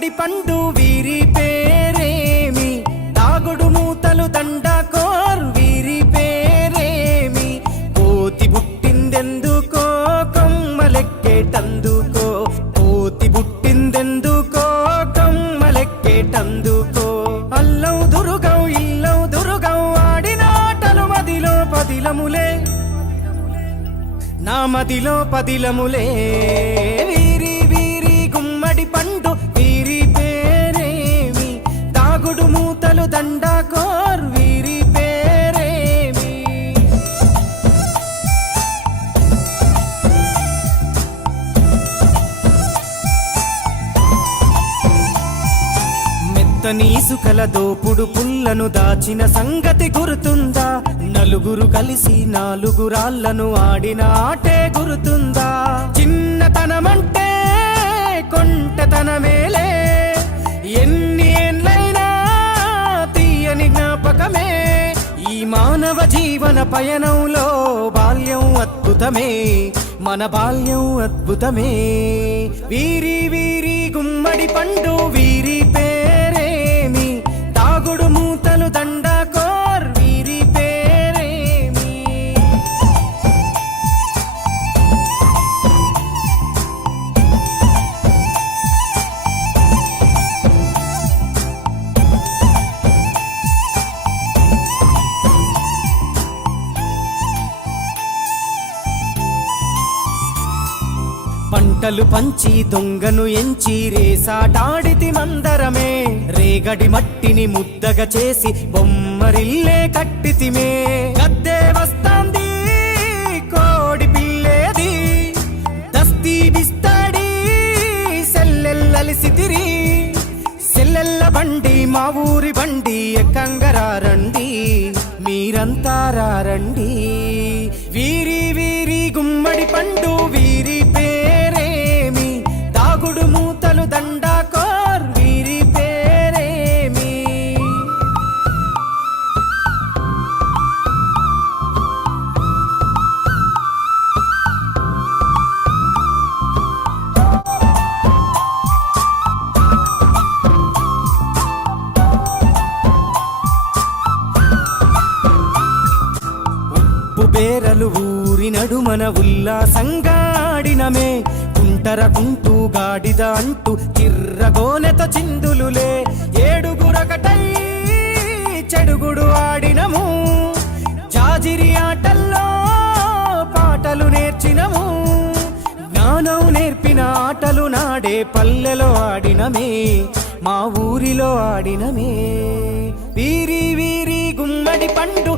గుమ్మడి పండు వీరి పేరేమి, తాగుడు మూతలు దండకోర్ వీరి పేరేమి, కోతి పుట్టిందెందుకో కొమ్మలెక్కేటందుకో, కోతి పుట్టిందెందుకో కొమ్మలెక్కేటందుకో, అల్లం దురుగం ఇల్లం దురుగం ఆడిన ఆటలు మదిలో పదిలములే, నా మదిలో పదిలములే, వీరి వీరి గుమ్మడి పండు వీరి పేరేమి, తాగుడు మూతలు దండకోర్ వీరి పేరేమి. మెత్తని ఇసుకల దోపుడు పుల్లను దాచిన సంగతి గుర్తుందా, నలుగురు కలిసి నాలుగురాళ్లను ఆడిన ఆటే గుర్తుందా, చిన్నతనమంటే కొంటతనమేలే, ఎన్ని ఏండ్లైనా తీయని జ్ఞాపకమే, ఈ మానవ జీవన పయనంలో బాల్యం అద్భుతమే, మన బాల్యం అద్భుతమే, వీరి వీరి గుమ్మడి పండు వీరి పేరేమి, తాగుడు మూతలు దండకోర్ వీరి పేరేమి. పంటలు పంచి దొంగను ఎంచి రేసాటాడితి మందరమే, రేగడి మట్టిని ముద్దగా చేసి బొమ్మరిల్లే కట్టితిమే, గద్దే వస్తాంది కోడి పిల్లేది, దస్తీ బిస్తాడి సెల్లెల్లలిసితిరి, సెల్లెల్ల బండి మా ఊరి బండి ఎక్కంగరారండి, మీరంతా రారండి, వీరి వీరి గుమ్మడి పండు వీరి పేరేమి, తాగుడు మూతలు దండకోర్ వీరి పేరేమి. ఉప్పు బేరలు ఊరి నడుమన ఉల్లాసంగాడినమే, కుంటర కుంటూ గాడిద అంటూ కిర్రగోనెత చిందులులే, ఏడుగురకటై చెడుగుడు ఆడినము, జాజిరి ఆటల్లో పాటలు నేర్చినము, జ్ఞానం నేర్పిన ఆటలు నాడే పల్లెలో ఆడినమే, మా ఊరిలో ఆడినమే, వీరి వీరి గుమ్మడి పండు